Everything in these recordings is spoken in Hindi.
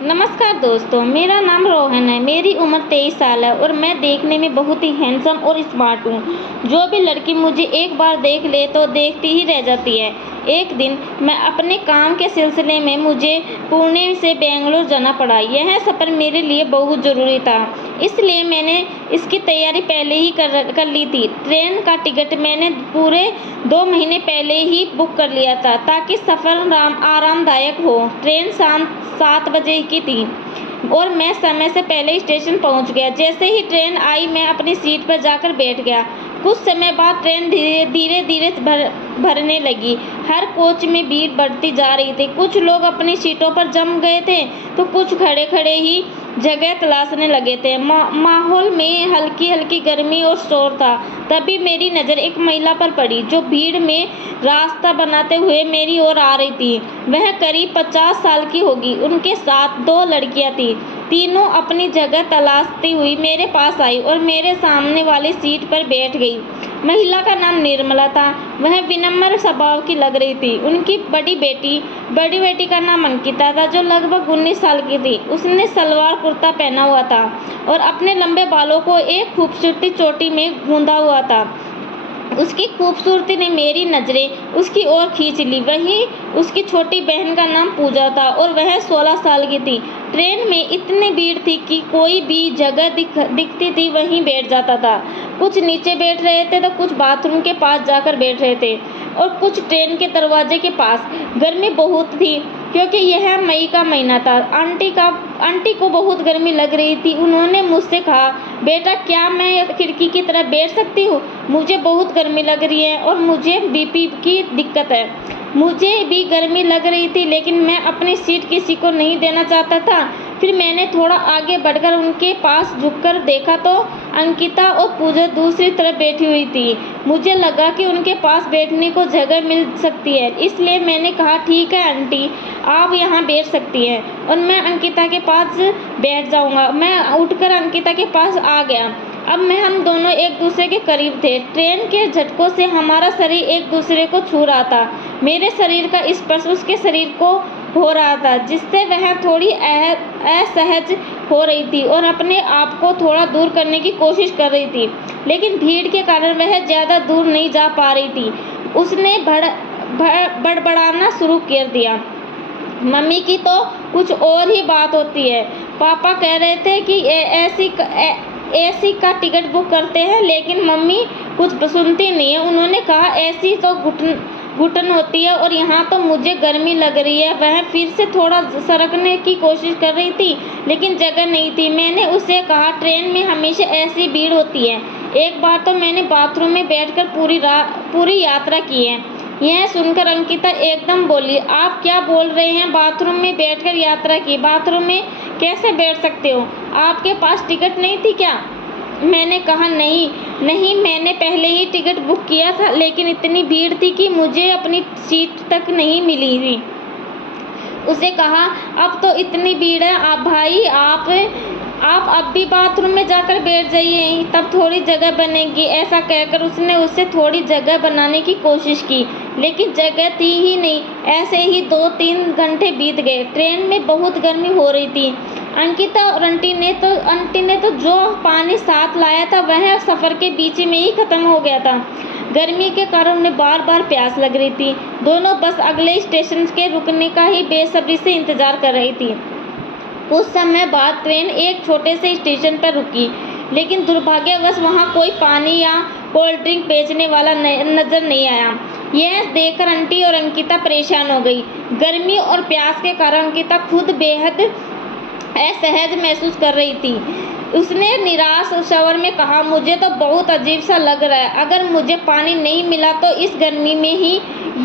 नमस्कार दोस्तों, मेरा नाम रोहन है। मेरी उम्र 23 साल है और मैं देखने में बहुत ही हैंडसम और स्मार्ट हूँ। जो भी लड़की मुझे एक बार देख ले तो देखती ही रह जाती है। एक दिन मैं अपने काम के सिलसिले में मुझे पुणे से बेंगलुरु जाना पड़ा। यह सफ़र मेरे लिए बहुत ज़रूरी था, इसलिए मैंने इसकी तैयारी पहले ही कर ली थी। ट्रेन का टिकट मैंने पूरे 2 महीने पहले ही बुक कर लिया था ताकि सफ़र आरामदायक हो। ट्रेन शाम 7 बजे की थी और मैं समय से पहले स्टेशन पहुंच गया। जैसे ही ट्रेन आई मैं अपनी सीट पर जाकर बैठ गया। कुछ समय बाद ट्रेन धीरे धीरे भरने लगी। हर कोच में भीड़ बढ़ती जा रही थी। कुछ लोग अपनी सीटों पर जम गए थे तो कुछ खड़े खड़े ही जगह तलाशने लगे थे। माहौल में हल्की हल्की गर्मी और शोर था। तभी मेरी नज़र एक महिला पर पड़ी जो भीड़ में रास्ता बनाते हुए मेरी ओर आ रही थी। वह करीब 50 साल की होगी। उनके साथ 2 लड़कियां थीं। तीनों अपनी जगह तलाशती हुई मेरे पास आई और मेरे सामने वाली सीट पर बैठ गई। महिला का नाम निर्मला था। वह विनम्र स्वभाव की लग रही थी। उनकी बड़ी बेटी का नाम अंकिता था जो लगभग 19 साल की थी। उसने सलवार कुर्ता पहना हुआ था और अपने लंबे बालों को एक खूबसूरती चोटी में गूंथा हुआ था। उसकी खूबसूरती ने मेरी नज़रें उसकी ओर खींच ली। वहीं उसकी छोटी बहन का नाम पूजा था और वह 16 साल की थी। ट्रेन में इतनी भीड़ थी कि कोई भी जगह दिखती थी वहीं बैठ जाता था। कुछ नीचे बैठ रहे थे तो कुछ बाथरूम के पास जाकर बैठ रहे थे और कुछ ट्रेन के दरवाजे के पास। गर्मी बहुत थी क्योंकि यह मई का महीना था। आंटी को बहुत गर्मी लग रही थी। उन्होंने मुझसे कहा, बेटा क्या मैं खिड़की की तरफ बैठ सकती हूँ? मुझे बहुत गर्मी लग रही है और मुझे बीपी की दिक्कत है। मुझे भी गर्मी लग रही थी लेकिन मैं अपनी सीट किसी को नहीं देना चाहता था। फिर मैंने थोड़ा आगे बढ़कर उनके पास झुककर देखा तो अंकिता और पूजा दूसरी तरफ बैठी हुई थी। मुझे लगा कि उनके पास बैठने को जगह मिल सकती है, इसलिए मैंने कहा, ठीक है आंटी, आप यहाँ बैठ सकती हैं और मैं अंकिता के पास बैठ जाऊँगा। मैं उठकर अंकिता के पास आ गया। अब हम दोनों एक दूसरे के करीब थे। ट्रेन के झटकों से हमारा शरीर एक दूसरे को छू रहा था। मेरे शरीर का स्पर्श उसके शरीर को हो रहा था, जिससे वह थोड़ी असहज हो रही थी और अपने आप को थोड़ा दूर करने की कोशिश कर रही थी, लेकिन भीड़ के कारण वह ज़्यादा दूर नहीं जा पा रही थी। उसने बड़बड़ाना शुरू कर दिया, मम्मी की तो कुछ और ही बात होती है। पापा कह रहे थे कि एसी का टिकट बुक करते हैं, लेकिन मम्मी कुछ सुनती नहीं है। उन्होंने कहा, ऐसी तो घुटन होती है और यहाँ तो मुझे गर्मी लग रही है। वह फिर से थोड़ा सरकने की कोशिश कर रही थी लेकिन जगह नहीं थी। मैंने उससे कहा, ट्रेन में हमेशा ऐसी भीड़ होती है। एक बार तो मैंने बाथरूम में बैठकर पूरी यात्रा की है। यह सुनकर अंकिता एकदम बोली, आप क्या बोल रहे हैं? बाथरूम में बैठकर यात्रा की? बाथरूम में कैसे बैठ सकते हो? आपके पास टिकट नहीं थी क्या? मैंने कहा, नहीं, मैंने पहले ही टिकट बुक किया था, लेकिन इतनी भीड़ थी कि मुझे अपनी सीट तक नहीं मिली थी। उसे कहा, अब तो इतनी भीड़ है आप अब भी बाथरूम में जाकर बैठ जाइए, तब थोड़ी जगह बनेगी। ऐसा कहकर उसने उससे थोड़ी जगह बनाने की कोशिश की, लेकिन जगह थी ही नहीं। ऐसे ही 2-3 घंटे बीत गए। ट्रेन में बहुत गर्मी हो रही थी। अंकिता और आंटी ने तो जो पानी साथ लाया था वह सफ़र के बीच में ही ख़त्म हो गया था। गर्मी के कारण उन्हें बार बार प्यास लग रही थी। दोनों बस अगले स्टेशन के रुकने का ही बेसब्री से इंतज़ार कर रही थी। कुछ समय बाद ट्रेन एक छोटे से स्टेशन पर रुकी, लेकिन दुर्भाग्यवश वहाँ कोई पानी या कोल्ड ड्रिंक बेचने वाला नजर नहीं आया। यह देखकर आंटी और अंकिता परेशान हो गई। गर्मी और प्यास के कारण अंकिता खुद बेहद असहज महसूस कर रही थी। उसने निराश स्वर में कहा, मुझे तो बहुत अजीब सा लग रहा है। अगर मुझे पानी नहीं मिला तो इस गर्मी में ही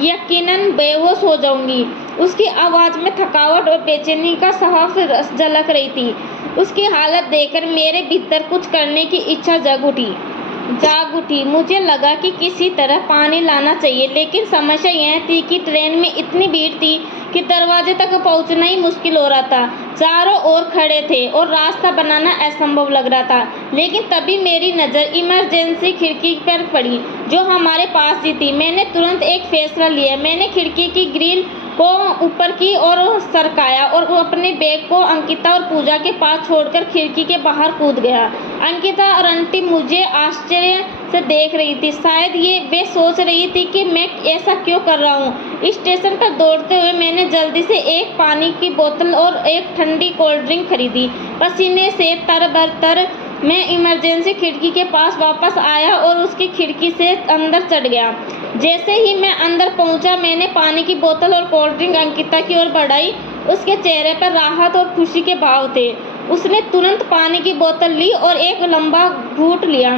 यकीनन बेहोश हो जाऊंगी। उसकी आवाज़ में थकावट और बेचैनी का साफ झलक रही थी। उसकी हालत देखकर मेरे भीतर कुछ करने की इच्छा जाग उठी। मुझे लगा कि किसी तरह पानी लाना चाहिए, लेकिन समस्या यह थी कि ट्रेन में इतनी भीड़ थी कि दरवाजे तक पहुंचना ही मुश्किल हो रहा था। चारों ओर खड़े थे और रास्ता बनाना असंभव लग रहा था। लेकिन तभी मेरी नज़र इमरजेंसी खिड़की पर पड़ी जो हमारे पास ही थी। मैंने तुरंत एक फैसला लिया। मैंने खिड़की की ग्रिल को ऊपर की ओर सरकाया और वो अपने बैग को अंकिता और पूजा के पास छोड़कर खिड़की के बाहर कूद गया। अंकिता और आंटी मुझे आश्चर्य से देख रही थी। शायद ये वे सोच रही थी कि मैं ऐसा क्यों कर रहा हूँ। स्टेशन पर दौड़ते हुए मैंने जल्दी से एक पानी की बोतल और एक ठंडी कोल्ड ड्रिंक खरीदी। पसीने से तरबतर मैं इमरजेंसी खिड़की के पास वापस आया और उसकी खिड़की से अंदर चढ़ गया। जैसे ही मैं अंदर पहुंचा, मैंने पानी की बोतल और कोल्ड ड्रिंक अंकिता की ओर बढ़ाई। उसके चेहरे पर राहत और खुशी के भाव थे। उसने तुरंत पानी की बोतल ली और एक लंबा घूंट लिया।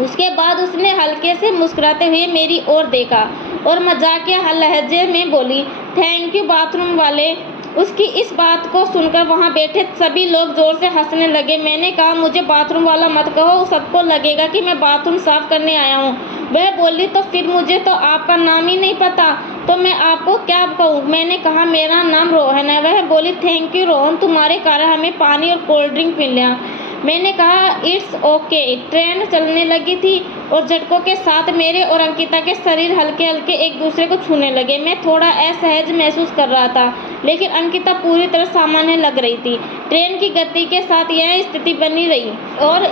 उसके बाद उसने हल्के से मुस्कुराते हुए मेरी ओर देखा और मजाकिया लहजे में बोली, थैंक यू बाथरूम वाले। उसकी इस बात को सुनकर वहाँ बैठे सभी लोग जोर से हंसने लगे। मैंने कहा, मुझे बाथरूम वाला मत कहो, सबको लगेगा कि मैं बाथरूम साफ करने आया हूँ। वह बोली, तो फिर मुझे तो आपका नाम ही नहीं पता, तो मैं आपको क्या कहूँ। मैंने कहा, मेरा नाम रोहन है। वह बोली, थैंक यू रोहन, तुम्हारे कारण हमें पानी और कोल्ड ड्रिंक मिला। मैंने कहा, इट्स ओके। ट्रेन चलने लगी थी और झटकों के साथ मेरे और अंकिता के शरीर हल्के हल्के एक दूसरे को छूने लगे। मैं थोड़ा असहज महसूस कर रहा था, लेकिन अंकिता पूरी तरह सामान्य लग रही थी। ट्रेन की गति के साथ यह स्थिति बनी रही और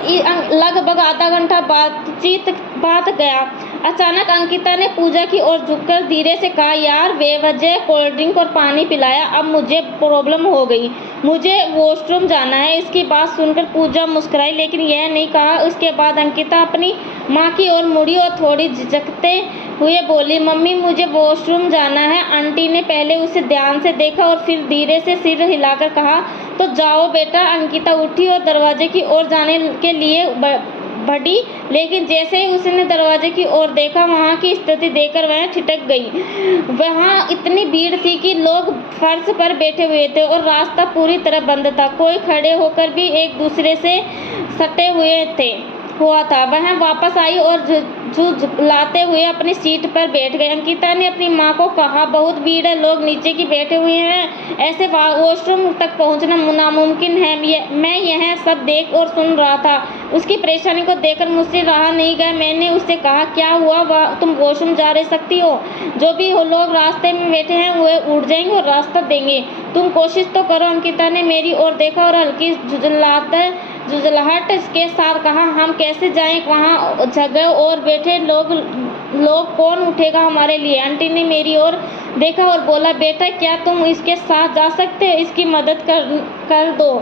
लगभग आधा घंटा बातचीत बाद गया। अचानक अंकिता ने पूजा की ओर झुककर धीरे से कहा, यार बेवजह कोल्ड ड्रिंक और पानी पिलाया, अब मुझे प्रॉब्लम हो गई, मुझे वॉशरूम जाना है। इसकी बात सुनकर पूजा मुस्कुराई, लेकिन यह नहीं कहा। उसके बाद अंकिता अपनी माँ की ओर मुड़ी और थोड़ी झिझकते हुए बोली, मम्मी मुझे वॉशरूम जाना है। आंटी ने पहले उसे ध्यान से देखा और फिर धीरे से सिर हिलाकर कहा, तो जाओ बेटा। अंकिता उठी और दरवाजे की ओर जाने के लिए बढ़ी, लेकिन जैसे ही उसने दरवाजे की ओर देखा, वहाँ की स्थिति देखकर वह ठिठक गई। वहाँ इतनी भीड़ थी कि लोग फर्श पर बैठे हुए थे और रास्ता पूरी तरह बंद था। कोई खड़े होकर भी एक दूसरे से सटे हुआ था। वह वापस आई और झुंझलाते हुए अपनी सीट पर बैठ गई। अंकिता ने अपनी माँ को कहा, बहुत भीड़ है, लोग नीचे की बैठे हुए हैं, ऐसे वॉशरूम तक पहुँचना नामुमकिन है। मैं यह सब देख और सुन रहा था। उसकी परेशानी को देखकर मुझसे रहा नहीं गया। मैंने उससे कहा, क्या हुआ, तुम वॉशरूम जा सकती हो? जो भी हो, लोग रास्ते में बैठे हैं वे उठ जाएंगे और रास्ता देंगे, तुम कोशिश तो करो। अंकिता ने मेरी ओर देखा और हल्की झुंझलाहट के साथ कहा, हम कैसे जाएं, वहाँ जगह और बैठे लोग कौन उठेगा हमारे लिए। आंटी ने मेरी ओर देखा और बोला, बेटा क्या तुम इसके साथ जा सकते हो, इसकी मदद कर दो।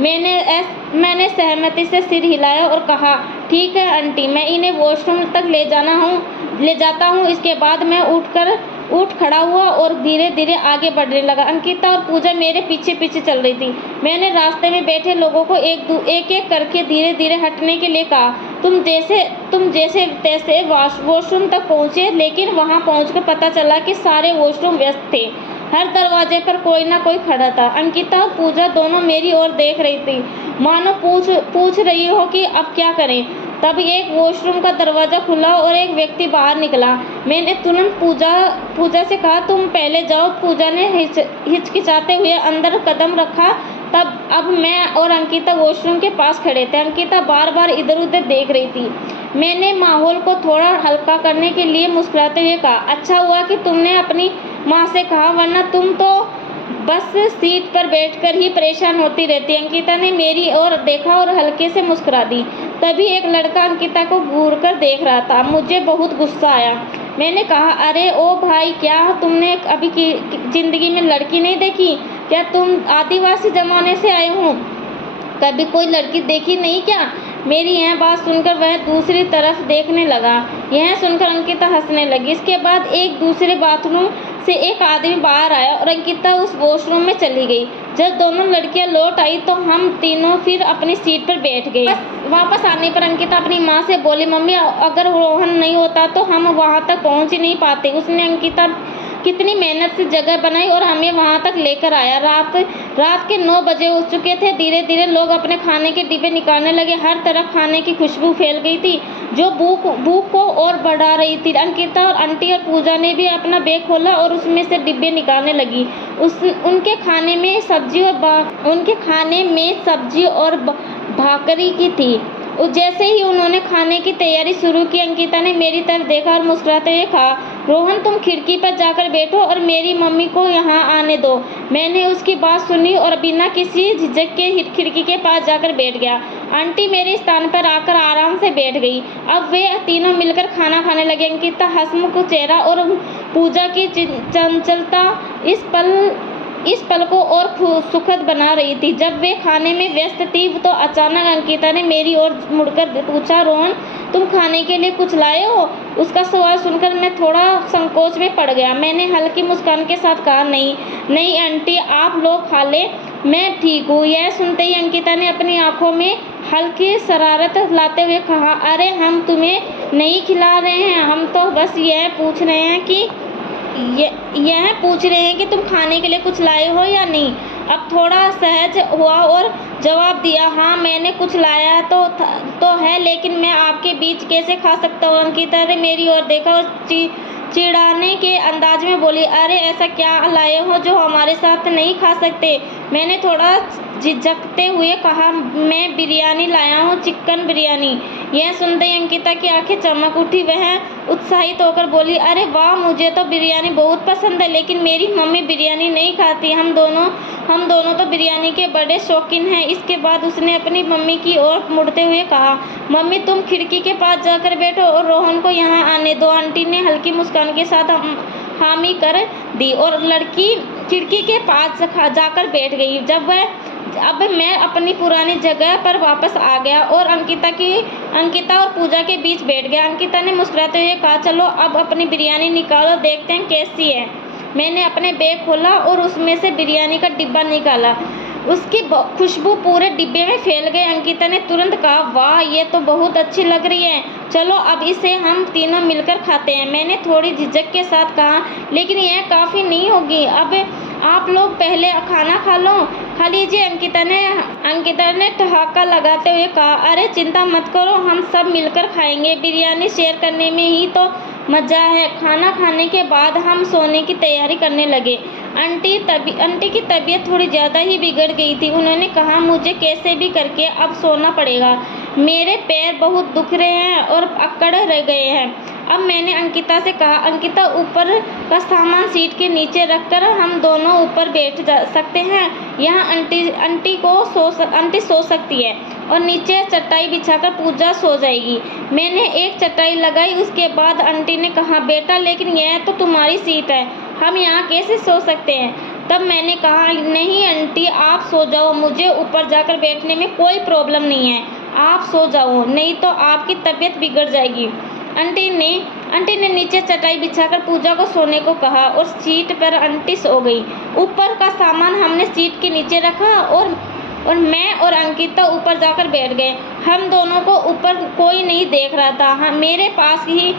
मैंने सहमति से सिर हिलाया और कहा, ठीक है आंटी, मैं इन्हें वॉशरूम तक ले जाता हूँ। इसके बाद मैं उठ खड़ा हुआ और धीरे धीरे आगे बढ़ने लगा। अंकिता और पूजा मेरे पीछे पीछे चल रही थी। मैंने रास्ते में बैठे लोगों को एक एक करके धीरे धीरे हटने के लिए कहा। तुम जैसे तैसे वॉशरूम तक पहुंचे, लेकिन वहां पहुंचकर पता चला कि सारे वॉशरूम व्यस्त थे। हर दरवाजे पर कोई ना कोई खड़ा था। अंकिता और पूजा दोनों मेरी ओर देख रही थी, मानो पूछ रही हो कि अब क्या करें। तब एक वॉशरूम का दरवाजा खुला और एक व्यक्ति बाहर निकला। मैंने तुरंत पूजा से कहा, तुम पहले जाओ। पूजा ने हिचकिचाते हुए अंदर कदम रखा। अब मैं और अंकिता वॉशरूम के पास खड़े थे। अंकिता बार बार इधर उधर देख रही थी। मैंने माहौल को थोड़ा हल्का करने के लिए मुस्कुराते हुए कहा, अच्छा हुआ कि तुमने अपनी माँ से कहा, वरना तुम तो बस सीट पर बैठकर ही परेशान होती रहती। अंकिता ने मेरी ओर देखा और हल्के से मुस्कुरा दी। तभी एक लड़का अंकिता को घूरकर देख रहा था। मुझे बहुत गुस्सा आया। मैंने कहा, अरे ओ भाई, क्या तुमने अभी की जिंदगी में लड़की नहीं देखी? क्या तुम आदिवासी जमाने से आए हो? कभी कोई लड़की देखी नहीं क्या? मेरी यह बात सुनकर वह दूसरी तरफ देखने लगा। यह सुनकर अंकिता हंसने लगी। इसके बाद एक दूसरे बाथरूम से एक आदमी बाहर आया और अंकिता उस वॉशरूम में चली गई। जब दोनों लड़कियां लौट आई तो हम तीनों फिर अपनी सीट पर बैठ गए। वापस आने पर अंकिता अपनी माँ से बोली, मम्मी अगर रोहन नहीं होता तो हम वहाँ तक पहुँच ही नहीं पाते। उसने अंकिता कितनी मेहनत से जगह बनाई और हमें वहाँ तक लेकर आया। रात के 9 बजे हो चुके थे। धीरे धीरे लोग अपने खाने के डिब्बे निकालने लगे। हर तरफ खाने की खुशबू फैल गई थी, जो भूख को और बढ़ा रही थी। अंकिता और आंटी और पूजा ने भी अपना बैग खोला और उसमें से डिब्बे निकालने लगी। उनके खाने में सब्जी और भाकरी की थी। जैसे ही उन्होंने खाने की तैयारी शुरू की, अंकिता ने मेरी तरफ देखा और मुस्कुराते हुए कहा, रोहन तुम खिड़की पर जाकर बैठो और मेरी मम्मी को यहाँ आने दो। मैंने उसकी बात सुनी और बिना किसी झिझक के खिड़की के पास जाकर बैठ गया। आंटी मेरे स्थान पर आकर आराम से बैठ गई। अब वे तीनों मिलकर खाना खाने लगे। अंकिता हंसमुख चेहरा और पूजा की चंचलता इस पल को और सुखद बना रही थी। जब वे खाने में व्यस्त थी तो अचानक अंकिता ने मेरी ओर मुड़कर पूछा, रोहन तुम खाने के लिए कुछ लाए हो? उसका सवाल सुनकर मैं थोड़ा संकोच में पड़ गया। मैंने हल्की मुस्कान के साथ कहा, नहीं आंटी, आप लोग खा ले, मैं ठीक हूँ। यह सुनते ही अंकिता ने अपनी आंखों में हल्की शरारत लाते हुए कहा, अरे हम तुम्हें नहीं खिला रहे हैं, हम तो बस यह पूछ रहे हैं कि तुम खाने के लिए कुछ लाए हो या नहीं। अब थोड़ा सहज हुआ और जवाब दिया, हाँ मैंने कुछ लाया तो है, लेकिन मैं आपके बीच कैसे खा सकता हूँ। अंकिता ने मेरी ओर देखा और चिढ़ाने के अंदाज में बोली, अरे ऐसा क्या लाए हो जो हमारे साथ नहीं खा सकते। मैंने थोड़ा झिझकते हुए कहा, मैं बिरयानी लाया हूँ, चिकन बिरयानी। यह सुनते ही अंकिता की आंखें चमक उठी। वह उत्साहित होकर बोली, अरे वाह, मुझे तो बिरयानी बहुत पसंद है, लेकिन मेरी मम्मी बिरयानी नहीं खाती। हम दोनों तो बिरयानी के बड़े शौकीन हैं। इसके बाद उसने अपनी मम्मी की ओर मुड़ते हुए कहा, मम्मी तुम खिड़की के पास जाकर बैठो और रोहन को यहाँ आने दो। आंटी ने हल्की मुस्कान के साथ हामी कर दी और लड़की खिड़की के पास जाकर बैठ गई। अब मैं अपनी पुरानी जगह पर वापस आ गया और अंकिता और पूजा के बीच बैठ गया। अंकिता ने मुस्कुराते हुए कहा, चलो अब अपनी बिरयानी निकालो, देखते हैं कैसी है। मैंने अपने बैग खोला और उसमें से बिरयानी का डिब्बा निकाला। उसकी खुशबू पूरे डिब्बे में फैल गई। अंकिता ने तुरंत कहा, वाह ये तो बहुत अच्छी लग रही है, चलो अब इसे हम तीनों मिलकर खाते हैं। मैंने थोड़ी झिझक के साथ कहा, लेकिन यह काफ़ी नहीं होगी, अब आप लोग पहले खाना खा लीजिए। अंकिता ने ठहाका लगाते हुए कहा, अरे चिंता मत करो, हम सब मिलकर खाएंगे। बिरयानी शेयर करने में ही तो मज़ा है। खाना खाने के बाद हम सोने की तैयारी करने लगे। आंटी की तबीयत थोड़ी ज़्यादा ही बिगड़ गई थी। उन्होंने कहा, मुझे कैसे भी करके अब सोना पड़ेगा, मेरे पैर बहुत दुख रहे हैं और अकड़ रह गए हैं। अब मैंने अंकिता से कहा, अंकिता ऊपर का सामान सीट के नीचे रखकर हम दोनों ऊपर बैठ सकते हैं, यहाँ आंटी सो सकती है और नीचे चटाई बिछाकर पूजा सो जाएगी। मैंने एक चटाई लगाई। उसके बाद आंटी ने कहा, बेटा लेकिन यह तो तुम्हारी सीट है, हम यहाँ कैसे सो सकते हैं। तब मैंने कहा, नहीं आंटी आप सो जाओ, मुझे ऊपर जाकर बैठने में कोई प्रॉब्लम नहीं है, आप सो जाओ, नहीं तो आपकी तबीयत बिगड़ जाएगी। आंटी ने नीचे चटाई बिछाकर पूजा को सोने को कहा और सीट पर आंटी सो गई। ऊपर का सामान हमने सीट के नीचे रखा और मैं और अंकिता ऊपर जाकर बैठ गए। हम दोनों को ऊपर कोई नहीं देख रहा था। हाँ, मेरे पास ही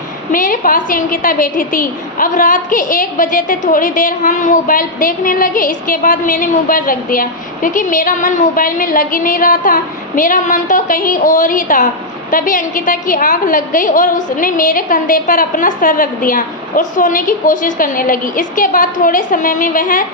अंकिता बैठी थी। अब रात के 1 बजे थे। थोड़ी देर हम मोबाइल देखने लगे। इसके बाद मैंने मोबाइल रख दिया क्योंकि मेरा मन मोबाइल में लग ही नहीं रहा था, मेरा मन तो कहीं और ही था। तभी अंकिता की आंख लग गई और उसने मेरे कंधे पर अपना सर रख दिया और सोने की कोशिश करने लगी। इसके बाद थोड़े समय में वह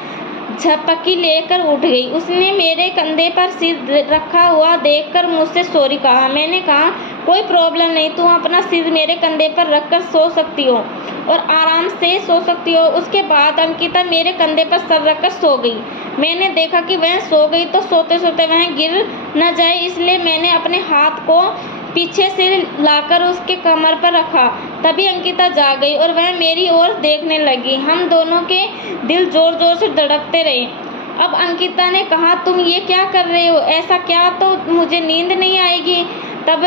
झपकी लेकर उठ गई। उसने मेरे कंधे पर सिर रखा हुआ देखकर मुझसे सॉरी कहा। मैंने कहा, कोई प्रॉब्लम नहीं, तुम अपना सिर मेरे कंधे पर रखकर सो सकती हो और आराम से सो सकती हो। उसके बाद अंकिता मेरे कंधे पर सर रखकर सो गई। मैंने देखा कि वह सो गई तो सोते सोते वह गिर न जाए, इसलिए मैंने अपने हाथ को पीछे से लाकर उसके कमर पर रखा। तभी अंकिता जाग गई और वह मेरी ओर देखने लगी। हम दोनों के दिल जोर जोर से धड़कते रहे। अब अंकिता ने कहा, तुम ये क्या कर रहे हो, ऐसा क्या, तो मुझे नींद नहीं आएगी। तब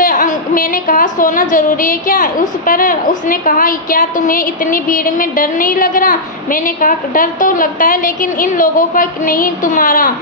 मैंने कहा, सोना ज़रूरी है क्या। उस पर उसने कहा, क्या तुम्हें इतनी भीड़ में डर नहीं लग रहा। मैंने कहा, डर तो लगता है लेकिन इन लोगों का नहीं, तुम्हारा।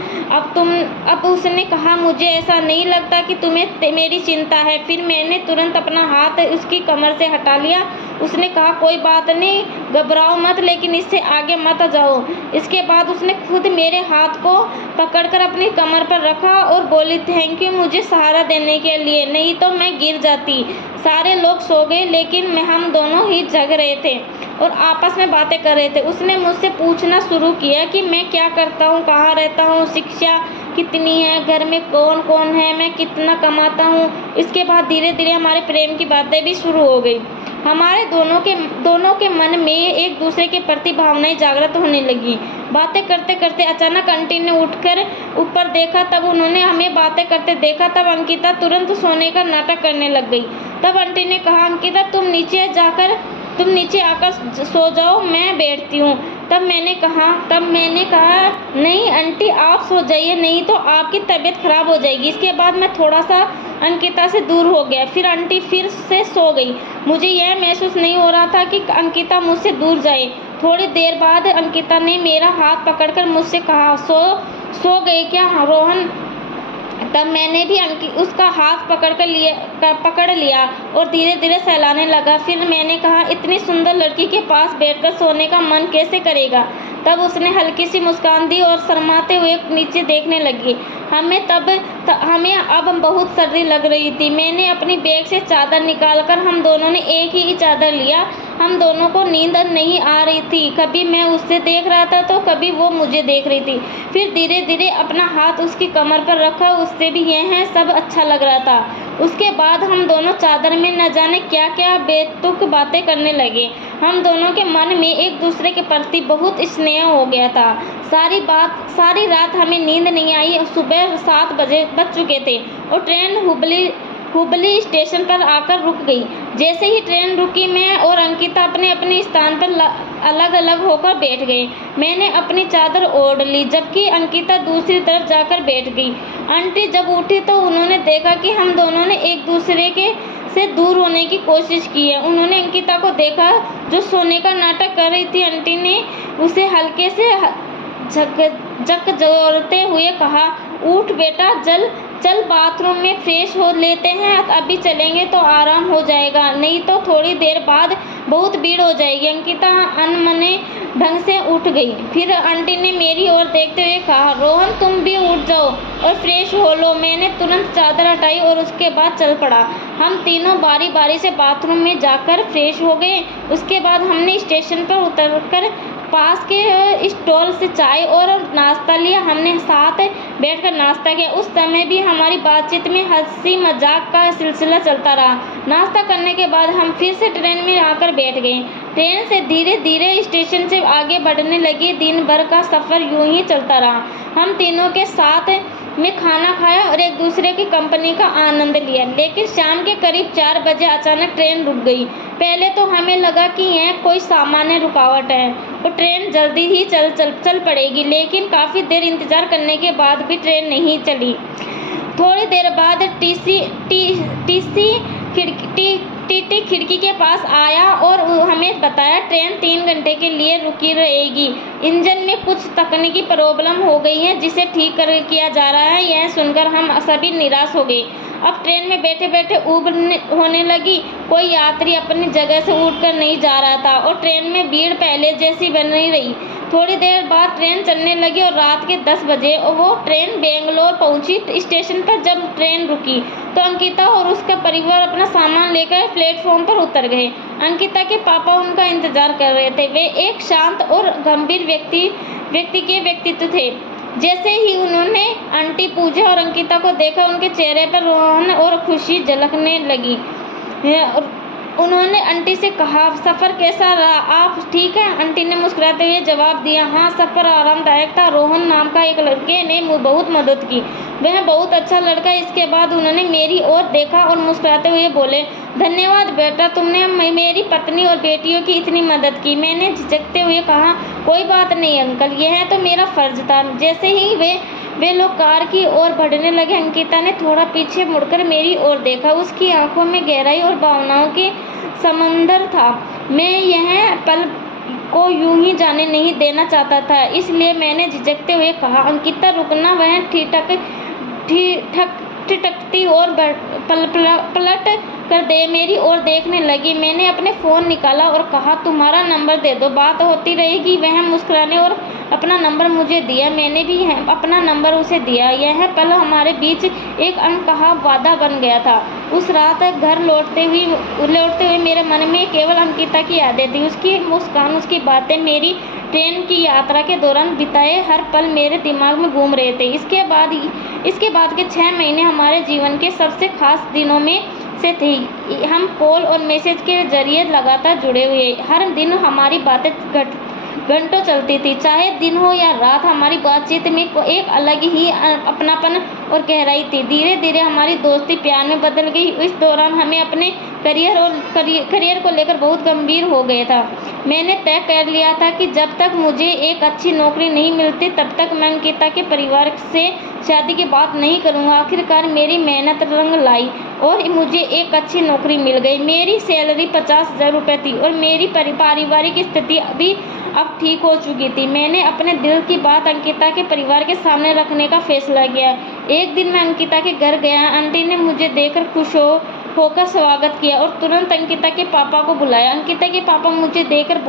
अब उसने कहा, मुझे ऐसा नहीं लगता कि तुम्हें मेरी चिंता है। फिर मैंने तुरंत अपना हाथ उसकी कमर से हटा लिया। उसने कहा, कोई बात नहीं, घबराओ मत, लेकिन इससे आगे मत जाओ। इसके बाद उसने खुद मेरे हाथ को पकड़कर अपनी कमर पर रखा और बोली, थैंक यू मुझे सहारा देने के लिए, नहीं तो मैं गिर जाती। सारे लोग सो गए लेकिन हम दोनों ही जग रहे थे और आपस में बातें कर रहे थे। उसने मुझसे पूछना शुरू किया कि मैं क्या करता हूँ, कहाँ रहता हूँ, शिक्षा कितनी है, घर में कौन कौन है, मैं कितना कमाता हूँ। इसके बाद धीरे धीरे हमारे प्रेम की बातें भी शुरू हो गई। हमारे दोनों के मन में एक दूसरे के प्रति भावनाएं जागृत होने लगी। बातें करते करते अचानक आंटी ने उठकर ऊपर देखा। तब उन्होंने हमें बातें करते देखा। तब अंकिता तुरंत सोने का नाटक करने लग गई। तब आंटी ने कहा, अंकिता तुम नीचे आकर सो जाओ, मैं बैठती हूँ। तब मैंने कहा नहीं आंटी आप सो जाइए, नहीं तो आपकी तबीयत खराब हो जाएगी। इसके बाद मैं थोड़ा सा अंकिता से दूर हो गया। फिर आंटी फिर से सो गई। मुझे यह महसूस नहीं हो रहा था कि अंकिता मुझसे दूर जाए। थोड़ी देर बाद अंकिता ने मेरा हाथ पकड़कर मुझसे कहा, सो गए क्या रोहन? तब मैंने भी उसका हाथ पकड़ लिया और धीरे धीरे सहलाने लगा। फिर मैंने कहा, इतनी सुंदर लड़की के पास बैठकर सोने का मन कैसे करेगा? तब उसने हल्की सी मुस्कान दी और शर्माते हुए नीचे देखने लगी। हमें अब बहुत सर्दी लग रही थी। मैंने अपनी बैग से चादर निकालकर हम दोनों ने एक ही चादर लिया। हम दोनों को नींद नहीं आ रही थी। कभी मैं उससे देख रहा था तो कभी वो मुझे देख रही थी। फिर धीरे धीरे अपना हाथ उसकी कमर पर रखा। उससे भी यह सब अच्छा लग रहा था। उसके बाद हम दोनों चादर में न जाने क्या क्या बेतुक बातें करने लगे। हम दोनों के मन में एक दूसरे के प्रति बहुत स्नेह हो गया था। सारी रात हमें नींद नहीं आई। सुबह 7 बज चुके थे और ट्रेन हुबली स्टेशन पर आकर रुक गई। जैसे ही ट्रेन रुकी, मैं और अंकिता अपने अपने स्थान पर अलग अलग होकर बैठ गए। मैंने अपनी चादर ओढ़ ली, जबकि अंकिता दूसरी तरफ जाकर बैठ गई। आंटी जब उठी तो उन्होंने देखा कि हम दोनों ने एक दूसरे से दूर होने की कोशिश की है। उन्होंने अंकिता को देखा जो सोने का नाटक कर रही थी। आंटी ने उसे हल्के से झकझोरते हुए कहा, उठ बेटा, चल बाथरूम में फ्रेश हो लेते हैं। अभी चलेंगे तो आराम हो जाएगा, नहीं तो थोड़ी देर बाद बहुत भीड़ हो जाएगी। अंकिता अनमने ढंग से उठ गई। फिर आंटी ने मेरी ओर देखते हुए कहा, रोहन तुम भी उठ जाओ और फ्रेश हो लो। मैंने तुरंत चादर हटाई और उसके बाद चल पड़ा। हम तीनों बारी बारी से बाथरूम में जाकर फ्रेश हो गए। उसके बाद हमने स्टेशन पर उतरकर पास के स्टॉल से चाय और नाश्ता लिया। हमने साथ बैठकर नाश्ता किया। उस समय भी हमारी बातचीत में हंसी मजाक का सिलसिला चलता रहा। नाश्ता करने के बाद हम फिर से ट्रेन में आकर बैठ गए। ट्रेन से धीरे धीरे स्टेशन से आगे बढ़ने लगी। दिन भर का सफ़र यूं ही चलता रहा। हम तीनों के साथ में खाना खाया और एक दूसरे की कंपनी का आनंद लिया। लेकिन शाम के करीब 4 बजे अचानक ट्रेन रुक गई। पहले तो हमें लगा कि यह कोई सामान्य रुकावट है और ट्रेन जल्दी ही चल पड़ेगी, लेकिन काफ़ी देर इंतज़ार करने के बाद भी ट्रेन नहीं चली। थोड़ी देर बाद टीटी खिड़की के पास आया और हमें बताया ट्रेन 3 घंटे के लिए रुकी रहेगी। इंजन में कुछ तकनीकी प्रॉब्लम हो गई है जिसे ठीक किया जा रहा है। यह सुनकर हम सभी निराश हो गए। अब ट्रेन में बैठे बैठे ऊब होने लगी। कोई यात्री अपनी जगह से उठकर नहीं जा रहा था और ट्रेन में भीड़ पहले जैसी बन नहीं रही। थोड़ी देर बाद ट्रेन चलने लगी और रात के 10 बजे वो ट्रेन बेंगलोर पहुंची। स्टेशन पर जब ट्रेन रुकी तो अंकिता और उसका परिवार अपना सामान लेकर प्लेटफॉर्म पर उतर गए। अंकिता के पापा उनका इंतजार कर रहे थे। वे एक शांत और गंभीर व्यक्ति के व्यक्तित्व थे। जैसे ही उन्होंने आंटी पूजा और अंकिता को देखा, उनके चेहरे पर रोहन और खुशी झलकने लगी। उन्होंने आंटी से कहा, सफ़र कैसा रहा? आप ठीक हैं? आंटी ने मुस्कुराते हुए जवाब दिया, हाँ सफ़र आरामदायक था। रोहन नाम का एक लड़के ने बहुत मदद की, वह बहुत अच्छा लड़का। इसके बाद उन्होंने मेरी ओर देखा और मुस्कुराते हुए बोले, धन्यवाद बेटा, तुमने मेरी पत्नी और बेटियों की इतनी मदद की। मैंने झिझकते हुए कहा, कोई बात नहीं अंकल, यह तो मेरा फ़र्ज था। जैसे ही वे लोग कार की ओर बढ़ने लगे, अंकिता ने थोड़ा पीछे मुड़कर मेरी ओर देखा। उसकी आंखों में गहराई और भावनाओं के समंदर था। मैं यह पल को यूं ही जाने नहीं देना चाहता था, इसलिए मैंने झिझकते हुए कहा, अंकिता रुकना। वह ठिठकती और पलट कर मेरी ओर देखने लगी। मैंने अपने फ़ोन निकाला और कहा, तुम्हारा नंबर दे दो, बात होती रहेगी। वह मुस्कुराने और अपना नंबर मुझे दिया। मैंने भी अपना नंबर उसे दिया। यह पल हमारे बीच एक अनकहा वादा बन गया था। उस रात घर लौटते हुए मेरे मन में केवल अंकिता की यादें थी। उसकी मुस्कान, उसकी बातें, मेरी ट्रेन की यात्रा के दौरान बिताए हर पल मेरे दिमाग में घूम रहे थे। इसके बाद के 6 महीने हमारे जीवन के सबसे खास दिनों में से थे। हम कॉल और मैसेज के जरिए लगातार जुड़े हुए। हर दिन हमारी बातें घंटों चलती थी, चाहे दिन हो या रात। हमारी बातचीत में एक अलग ही अपनापन और गहराई थी। धीरे धीरे हमारी दोस्ती प्यार में बदल गई। इस दौरान हमें अपने करियर को लेकर बहुत गंभीर हो गया था। मैंने तय कर लिया था कि जब तक मुझे एक अच्छी नौकरी नहीं मिलती तब तक मैं अंकिता के परिवार से शादी की बात नहीं करूँगा। आखिरकार मेरी मेहनत रंग लाई और मुझे एक अच्छी नौकरी मिल गई। मेरी सैलरी 50,000 रुपये थी और मेरी पारिवारिक स्थिति अब ठीक हो चुकी थी। मैंने अपने दिल की बात अंकिता के परिवार के सामने रखने का फैसला किया। एक दिन मैं अंकिता के घर गया। आंटी ने मुझे देखकर खुश होकर स्वागत किया और तुरंत अंकिता के पापा को बुलाया। अंकिता के पापा मुझे देखकर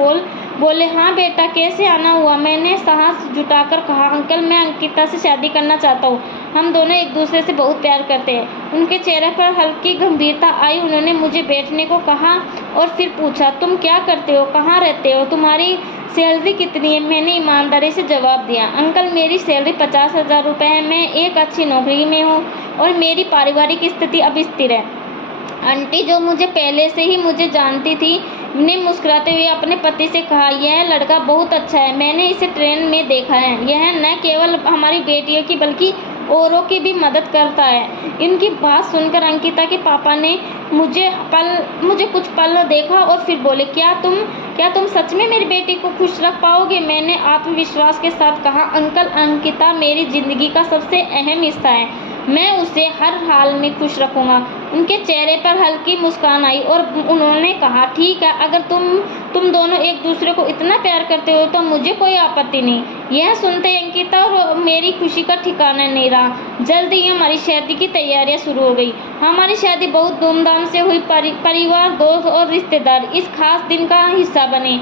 बोले, हाँ बेटा, कैसे आना हुआ? मैंने साहस जुटाकर कहा, अंकल, मैं अंकिता से शादी करना चाहता हूँ। हम दोनों एक दूसरे से बहुत प्यार करते हैं। उनके चेहरे पर हल्की गंभीरता आई। उन्होंने मुझे बैठने को कहा और फिर पूछा, तुम क्या करते हो, कहाँ रहते हो, तुम्हारी सैलरी कितनी है? मैंने ईमानदारी से जवाब दिया, अंकल, मेरी सैलरी 50,000 रुपये है। मैं एक अच्छी नौकरी में हूँ और मेरी पारिवारिक स्थिति अब स्थिर है। आंटी, जो मुझे पहले से ही मुझे जानती थी, ने मुस्कुराते हुए अपने पति से कहा, यह लड़का बहुत अच्छा है। मैंने इसे ट्रेन में देखा है। यह न केवल हमारी बेटियों की बल्कि औरों की भी मदद करता है। इनकी बात सुनकर अंकिता के पापा ने मुझे कुछ पल देखा और फिर बोले, क्या तुम सच में मेरी बेटी को खुश रख पाओगे? मैंने आत्मविश्वास के साथ कहा, अंकल, अंकिता मेरी जिंदगी का सबसे अहम हिस्सा है। मैं उसे हर हाल में खुश रखूंगा। उनके चेहरे पर हल्की मुस्कान आई और उन्होंने कहा, ठीक है, अगर तुम दोनों एक दूसरे को इतना प्यार करते हो तो मुझे कोई आपत्ति नहीं। यह सुनते ही अंकिता और मेरी खुशी का ठिकाना नहीं रहा। जल्द ही हमारी शादी की तैयारियां शुरू हो गई। हमारी शादी बहुत धूमधाम से हुई। परिवार, दोस्त और रिश्तेदार इस खास दिन का हिस्सा बने।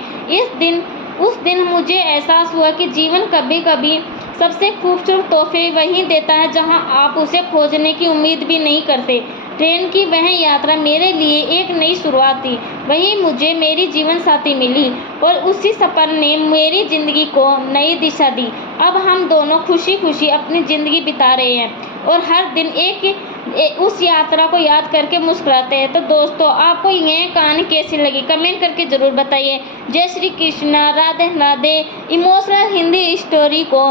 उस दिन मुझे एहसास हुआ कि जीवन कभी कभी सबसे खूबसूरत तोहफे वही देता है जहां आप उसे खोजने की उम्मीद भी नहीं करते। ट्रेन की वह यात्रा मेरे लिए एक नई शुरुआत थी। वहीं मुझे मेरी जीवन साथी मिली और उसी सफर ने मेरी जिंदगी को नई दिशा दी। अब हम दोनों खुशी खुशी अपनी जिंदगी बिता रहे हैं और हर दिन उस यात्रा को याद करके मुस्कुराते हैं। तो दोस्तों, आपको यह कहानी कैसी लगी कमेंट करके ज़रूर बताइए। जय श्री कृष्णा, राधे राधे। इमोशनल हिंदी स्टोरी को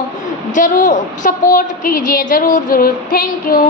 ज़रूर सपोर्ट कीजिए, ज़रूर। Thank you.